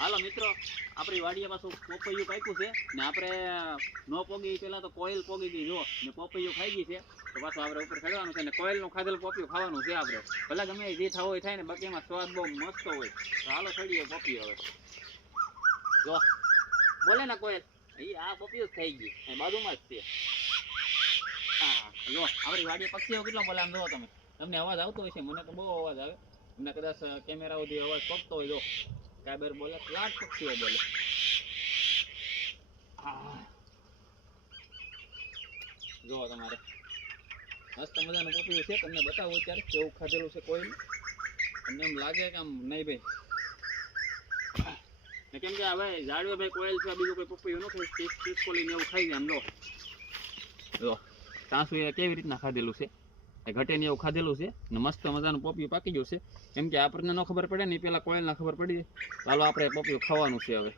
હાલો મિત્રો, આપણી વાડીએ પાછું પોપૈયું પાક્યું છે ને આપણે નો પોગી પેલા તો કોયલ પોગી ગઈ જો ને પોપૈયું ખાઈ ગઈ છે તો પાછું આપણે ઉપર ચડવાનું છે ને કોયલનું ખાધેલું પોપિયું ખાવાનું છે આપણે. ભલે ગમે જે થવું હોય થાય ને બાકી એમાં સ્વાદ બહુ મસ્ત હોય. તો હાલો ચડીએ પોપિયું હવે. જો બોલે ને કોયલ, આ પોપિયું જ થઈ ગઈ એ બાજુમાં જ છે. હા જો આપણી વાડીએ પક્ષીઓ કેટલો બોલે આમ જુઓ તમે. તમને અવાજ આવતો હોય છે, મને તો બહુ અવાજ આવે. તમને કદાચ કેમેરા સુધી અવાજ પકતો હોય. જો કાબર બોલે, લાટ પક્ષીઓ બોલે. જો તમારે મસ્ત મજાનું પોપિયું છે, તમને બતાવું અત્યારે કેવું ખાધેલું છે કોઈલ. તમને એમ લાગે કે આમ નહીં ભાઈ, કેમ કે હવે જાડવે ભાઈ કોયલ છે, બીજું કોઈ પોપિયું ન ખાઈ, ખીસકોલી એવું ખાઈ જાય. આમ જો સાસુ એ કેવી રીતના ખાધેલું છે, ઘટે ને એવું ખાધેલું છે ને મસ્ત મજાનું પોપિયું પાકી ગયું છે. કેમ કે આપણને ન ખબર પડે ને પેલા કોયલને ખબર પડી. ચાલો આપણે પોપિયું ખાવાનું છે હવે.